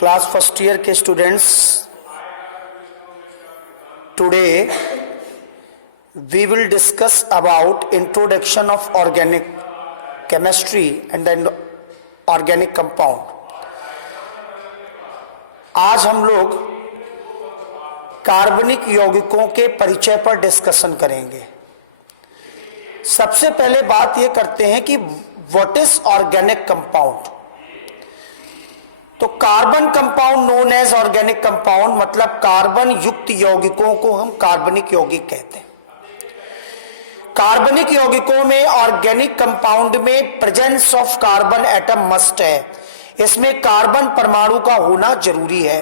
Class first year के students, today we will discuss about introduction of organic chemistry and then organic compound. आज हम लोग कार्बनिक यौगिकों के परिचय पर डिस्कशन करेंगे। सबसे पहले बात यह करते हैं कि व्हाट इज ऑर्गेनिक कंपाउंड। तो carbon compound known as organic compound, मतलब कार्बन युक्त यौगिकों को हम कार्बनिक यौगिक कहते हैं। कार्बनिक यौगिकों में ऑर्गेनिक कंपाउंड में presence of carbon atom must है। इसमें कार्बन परमाणु का होना जरूरी है,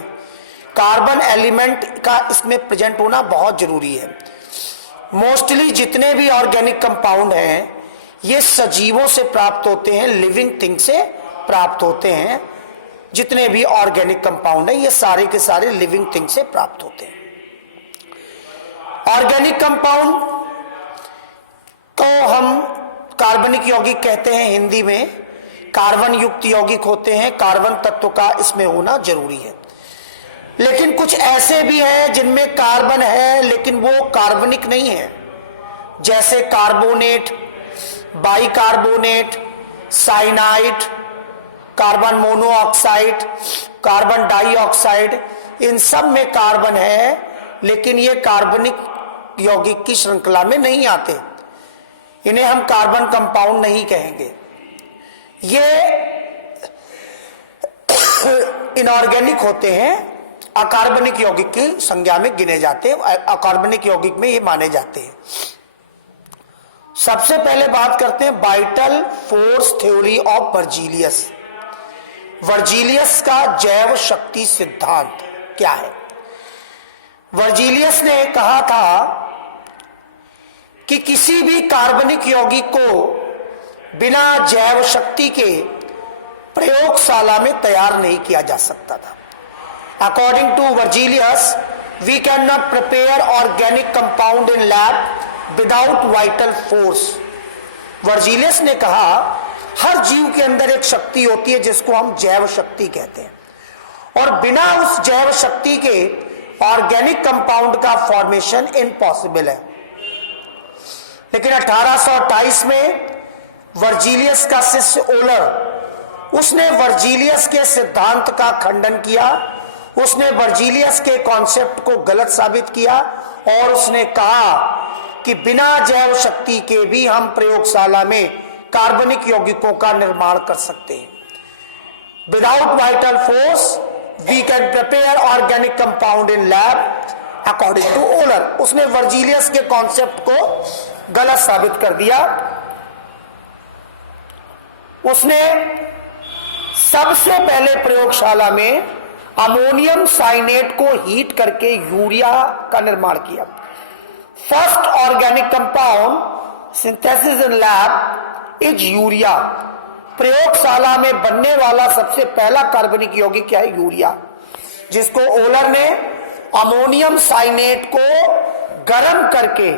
कार्बन एलिमेंट का इसमें प्रेजेंट होना बहुत जरूरी है। मोस्टली जितने भी ऑर्गेनिक कंपाउंड हैं ये सजीवों से प्राप्त होते हैं, लिविंग थिंग से प्राप्त होते हैं। जितने भी ऑर्गेनिक कंपाउंड हैं ये सारे के सारे लिविंग थिंग से प्राप्त होते हैं। ऑर्गेनिक कंपाउंड को हम कार्बनिक यौगिक कहते हैं। हिंदी में कार्बन युक्त यौगिक होते हैं, कार्बन तत्व का इसमें होना जरूरी है। लेकिन कुछ ऐसे भी हैं जिनमें कार्बन है लेकिन वो कार्बनिक नहीं है, जैसे carbonate, bicarbonate, cyanide, carbon monoxide, carbon dioxide, इन सब में कार्बन है लेकिन ये कार्बनिक यौगिक की श्रृंखला में नहीं आते। इन्हें हम कार्बन कंपाउंड नहीं कहेंगे। ये इनऑर्गेनिक होते हैं, अकार्बनिक यौगिक की संज्ञा में गिने जाते हैं, अकार्बनिक यौगिक में ये माने जाते हैं। सबसे पहले बात करते हैं वाइटल फोर्स थ्योरी ऑफ वर्जीलियस। वर्जीलियस का जैव शक्ति सिद्धांत क्या है। वर्जीलियस ने कहा था कि किसी भी कार्बनिक यौगिक को बिना जैव शक्ति के प्रयोगशाला में तैयार नहीं किया जा सकता था। According to Berzelius, we can not prepare organic compound in lab without vital force. Berzelius ने कहा हर जीव के अंदर एक शक्ति होती है जिसको हम जैव शक्ति कहते हैं, और बिना उस जैव शक्ति के ऑर्गेनिक कंपाउंड का फॉर्मेशन इम्पॉसिबल है। लेकिन 1828 में वर्जीलियस का शिष्य ओलर, उसने वर्जीलियस के सिद्धांत का खंडन किया। उसने वर्जीलियस के कॉन्सेप्ट को गलत साबित किया और उसने कहा कि बिना जैव शक्ति के भी हम प्रयोगशाला में कार्बनिक यौगिकों का निर्माण कर सकते हैं। Without vital force we can prepare organic compound in lab according to Wohler. उसने वर्जीलियस के कॉन्सेप्ट को गलत साबित कर दिया। उसने सबसे पहले प्रयोगशाला में अमोनियम साइनेट को हीट करके यूरिया का निर्माण किया। First organic compound synthesis in lab is urea. प्रयोगशाला में बनने वाला सबसे पहला कार्बनिक यौगिक क्या है? यूरिया, जिसको ओलर ने अमोनियम साइनेट को गर्म करके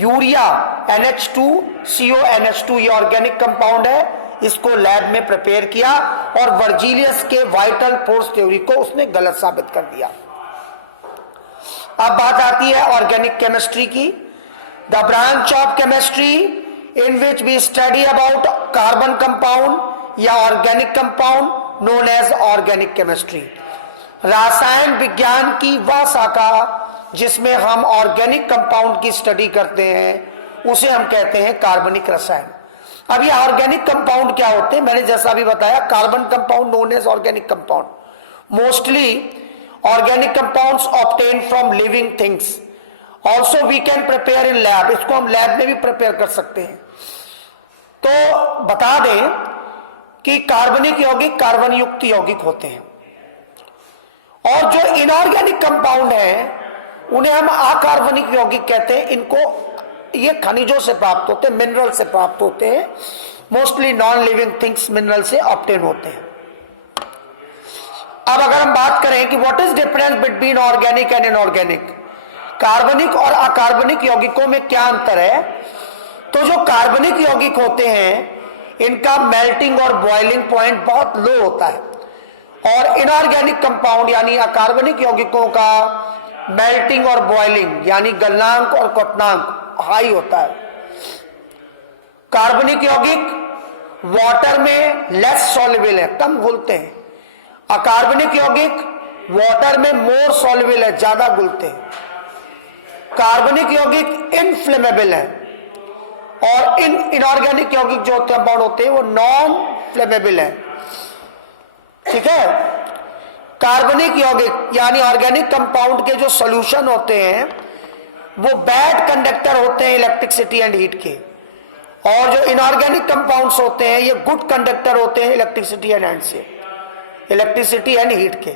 यूरिया NH2CONH2 ये ऑर्गेनिक कंपाउंड है, इसको लैब में प्रिपेयर किया और वर्जीलियस के वाइटल फोर्स थ्योरी को उसने गलत साबित कर दिया। अब बात आती है ऑर्गेनिक केमिस्ट्री की। The branch of chemistry in which we study about carbon compound या organic compound known as organic chemistry. रासायन विज्ञान की वह शाखा जिसमें हम ऑर्गेनिक कंपाउंड की स्टडी करते हैं उसे हम कहते हैं कार्बनिक रसायन। अब ये ऑर्गेनिक कंपाउंड क्या होते हैं? मैंने जैसा भी बताया, carbon compound known as organic compound. Mostly organic compounds obtain from living things. Also we can prepare in lab. इसको हम लैब में भी प्रिपेयर कर सकते हैं। तो बता दें कि कार्बनिक यौगिक कार्बन युक्त यौगिक होते हैं, और जो इनऑर्गेनिक कंपाउंड है उन्हें हम अकार्बनिक यौगिक कहते हैं। इनको ये खनिजों से प्राप्त होते हैं, मिनरल से प्राप्त होते हैं। Mostly non living things mineral से ऑब्टेन होते हैं। अब अगर हम बात करें कि what is difference between organic and inorganic, कार्बनिक और अकार्बनिक यौगिकों में क्या अंतर है, तो जो कार्बनिक यौगिक होते हैं इनका मेल्टिंग और बॉइलिंग पॉइंट बहुत लो होता है, और इनऑर्गेनिक कंपाउंड यानी अकार्बनिक यौगिकों का मेल्टिंग और बॉइलिंग यानी गलनांक और क्वथनांक हाई होता है। कार्बनिक यौगिक वाटर में लेस सॉल्युबल है, कम घुलते हैं। अकार्बनिक यौगिक वाटर में मोर सॉल्युबल है, ज्यादा घुलते हैं। कार्बनिक यौगिक इनफ्लेमेबल है और इनऑर्गेनिक यौगिक जो कंपाउंड होते हैं वो नॉन फ्लेमेबल है। ठीक है। कार्बनिक यौगिक यानी ऑर्गेनिक कंपाउंड के जो सॉल्यूशन होते हैं वो बैड कंडक्टर होते हैं इलेक्ट्रिसिटी एंड हीट के, और जो इनऑर्गेनिक कंपाउंड्स होते हैं ये गुड कंडक्टर होते हैं इलेक्ट्रिसिटी एंड हीट के।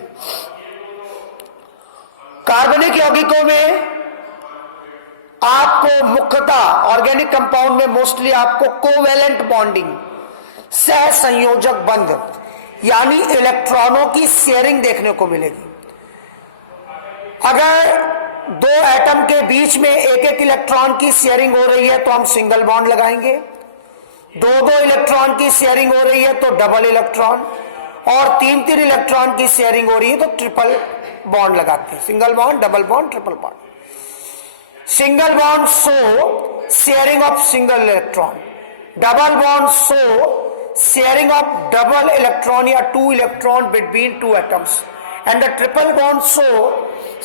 कार्बनिक यौगिकों में आपको मुख्यतः ऑर्गेनिक कंपाउंड में मोस्टली आपको कोवेलेंट बॉन्डिंग सह संयोजक बंध यानी इलेक्ट्रॉनों की शेयरिंग देखने को मिलेगी। अगर दो एटम के बीच में एक एक इलेक्ट्रॉन की शेयरिंग हो रही है तो हम सिंगल बॉन्ड लगाएंगे, दो दो इलेक्ट्रॉन की शेयरिंग हो रही है तो डबल इलेक्ट्रॉन, और तीन तीन इलेक्ट्रॉन की शेयरिंग हो रही है तो ट्रिपल बॉन्ड लगाते हैं। Single bond, double bond, triple bond. Single bond show sharing of single electron, double bond show sharing of double electron या two electron between two atoms, and the triple bond show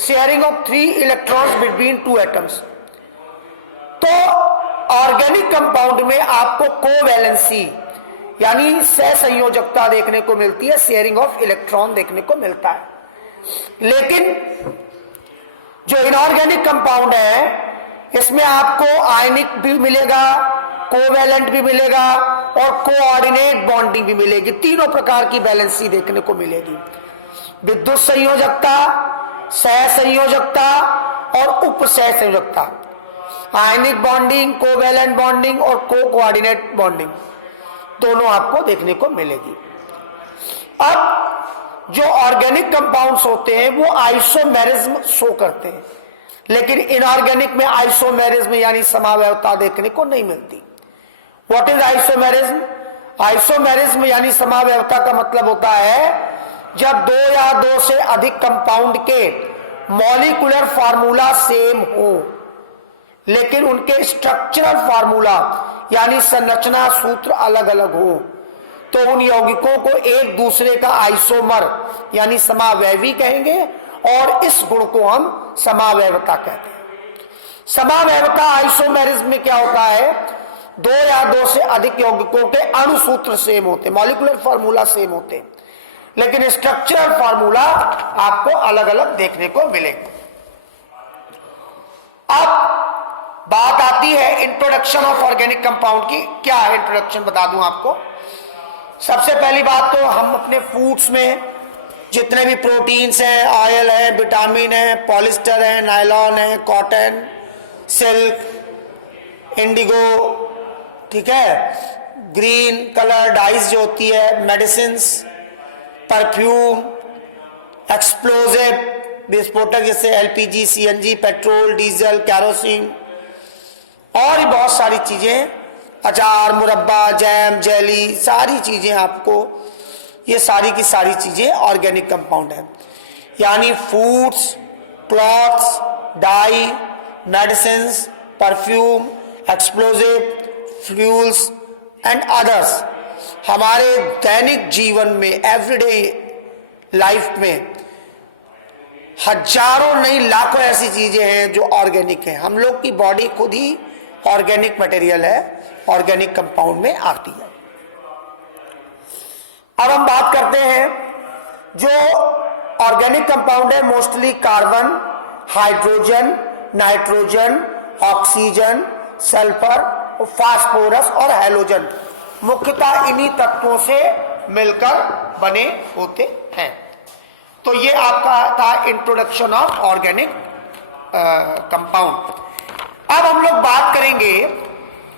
sharing of 3 electrons between 2 atoms। तो organic compound में आपको covalency यानी सहसंयोजकता देखने को मिलती है, sharing of electron देखने को मिलता है। लेकिन जो इनऑर्गेनिक कंपाउंड है इसमें आपको आयनिक भी मिलेगा, कोवैलेंट भी मिलेगा और कोऑर्डिनेट बॉन्डिंग भी मिलेगी। तीनों प्रकार की बैलेंसी देखने को मिलेगी। विद्युत संयोजकता, सह संयोजकता और उप सह संयोजकता, आयनिक बॉन्डिंग, कोवैलेंट बॉन्डिंग और कोऑर्डिनेट बॉन्डिंग दोनों आपको देखने को मिलेगी। अब जो ऑर्गेनिक कंपाउंड्स होते हैं वो आइसोमेरिज्म शो करते हैं, लेकिन इनऑर्गेनिक में आइसोमेरिज्म यानी समावयवता देखने को नहीं मिलती। What is isomerism? आइसोमेरिज्म यानी समावयवता का मतलब होता है जब दो या दो से अधिक कंपाउंड के मॉलिक्यूलर फार्मूला सेम हो लेकिन उनके स्ट्रक्चरल फार्मूला यानी संरचना सूत्र अलग अलग हो, तो उन यौगिकों को एक दूसरे का आइसोमर यानी समावयवी कहेंगे और इस गुण को हम समावयवता कहते हैं। समावयवता आइसोमेरिज्म में क्या होता है? दो या दो से अधिक यौगिकों के अणुसूत्र सेम होते, मॉलिक्यूलर फार्मूला सेम होते, लेकिन स्ट्रक्चरल फार्मूला आपको अलग अलग देखने को मिलेगा। अब बात आती है इंट्रोडक्शन ऑफ ऑर्गेनिक कंपाउंड की। क्या है इंट्रोडक्शन बता दूं आपको। सबसे पहली बात तो हम अपने फूड्स में जितने भी प्रोटीन्स हैं, ऑयल है, विटामिन है, पॉलिस्टर है, नायलॉन है, कॉटन, सिल्क, इंडिगो, ठीक है, ग्रीन कलर डाइज जो होती है, मेडिसिन्स, परफ्यूम, एक्सप्लोजिव विस्फोटक जैसे LPG, CNG, petrol, diesel, kerosene और भी बहुत सारी चीजें, अचार, मुरब्बा, जैम, जेली, सारी चीजें आपको, ये सारी की सारी चीजें ऑर्गेनिक कंपाउंड है। यानी foods, clothes, dye, medicines, perfume, explosive, fuels and others हमारे दैनिक जीवन में, एवरीडे लाइफ में हजारों नहीं लाखों ऐसी चीजें हैं जो ऑर्गेनिक हैं। हम लोग की बॉडी खुद ही ऑर्गेनिक मटेरियल है, ऑर्गेनिक कंपाउंड में आती है। अब हम बात करते हैं जो ऑर्गेनिक कंपाउंड है, mostly carbon, hydrogen, nitrogen, oxygen, sulphur, phosphorus और हैलोजन मुख्यतः इन्हीं तत्वों से मिलकर बने होते हैं। तो ये आपका था इंट्रोडक्शन ऑफ ऑर्गेनिक कंपाउंड। अब हम लोग बात करेंगे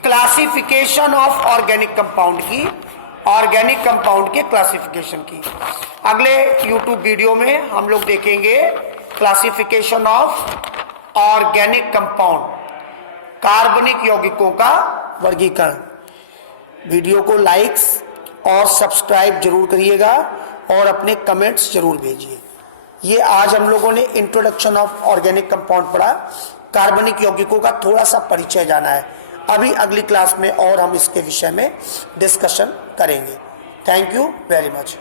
क्लासिफिकेशन ऑफ ऑर्गेनिक कंपाउंड की, ऑर्गेनिक कंपाउंड के क्लासिफिकेशन की। अगले यूट्यूब वीडियो में हम लोग देखेंगे क्लासिफिकेशन ऑफ ऑर्गेनिक कंपाउंड, कार्बनिक यौगिकों का वर्गीकरण। वीडियो को लाइक्स और सब्सक्राइब जरूर करिएगा और अपने कमेंट्स जरूर भेजिए। ये आज हम लोगों ने इंट्रोडक्शन ऑफ ऑर्गेनिक कंपाउंड पढ़ा, कार्बनिक यौगिकों का थोड़ा सा परिचय जाना है। अभी अगली क्लास में और हम इसके विषय में डिस्कशन करेंगे। Thank you very much.